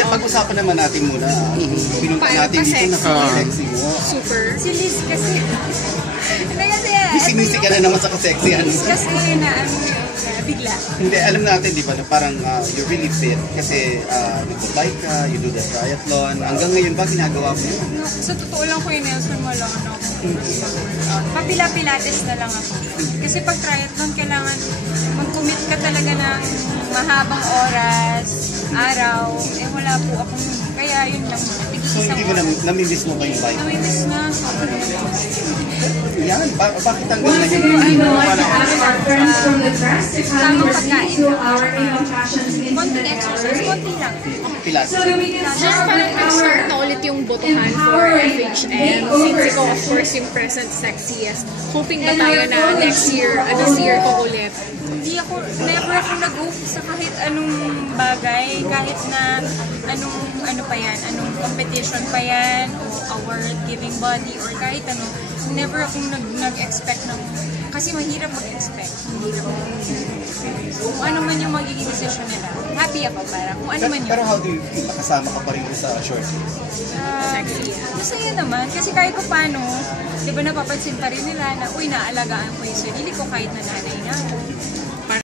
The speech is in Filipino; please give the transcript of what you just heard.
Hindi, pag-usapan naman natin muna. Pinunta natin dito na sexy mo. Super. Si Liz kasi. Hindi kasi, Busy ka na naman sa kasexy. kasi na, bigla. Hindi, alam natin, di ba, na parang you're really fit. Kasi nag-bike ka, you do the triathlon. Hanggang ngayon ba, ginagawa mo yun? No, sa totoo lang, Kuya Nelson, wala na ako mag-workout. Papila-pilates na lang ako. Kasi pag triathlon, kailangan mag-commit ka talaga ng mahabang oras, araw. Eh, wala po akong, kaya yun lang. So, hindi mo namimiss mo ba yung bike? Namimiss na. Yan, bakit hanggang Once ngayon? again, we would like to ask our friends from the press if having Tamang received pagkain to lang. our Ava Fashions Konting Intimate exercise, Gallery. konti lang. Pilates. So that we can Just start parang with nag-start our na ulit yung botohan for FHM. Since ikaw, of course, yung present sexiest. Hoping ba tayo na next year, this year ko ulit. Hindi ako, never ako nag-hope sa kahit anong bagay, kahit na ano pa yan, anong competition pa yan, o award giving body, or kahit ano, never akong nag-expect ng, kasi mahirap mag-expect, kung ano man yung magiging decision nila. Happy ako para, kung ano man yun. Pero how do you feel? Nakasama ka pa rin sa short film? Sexy. Masaya naman, kasi kahit pa paano, di ba napapansin pa rin nila na, uy, naalagaan ko yung sarili ko kahit na nanay na ako. Parang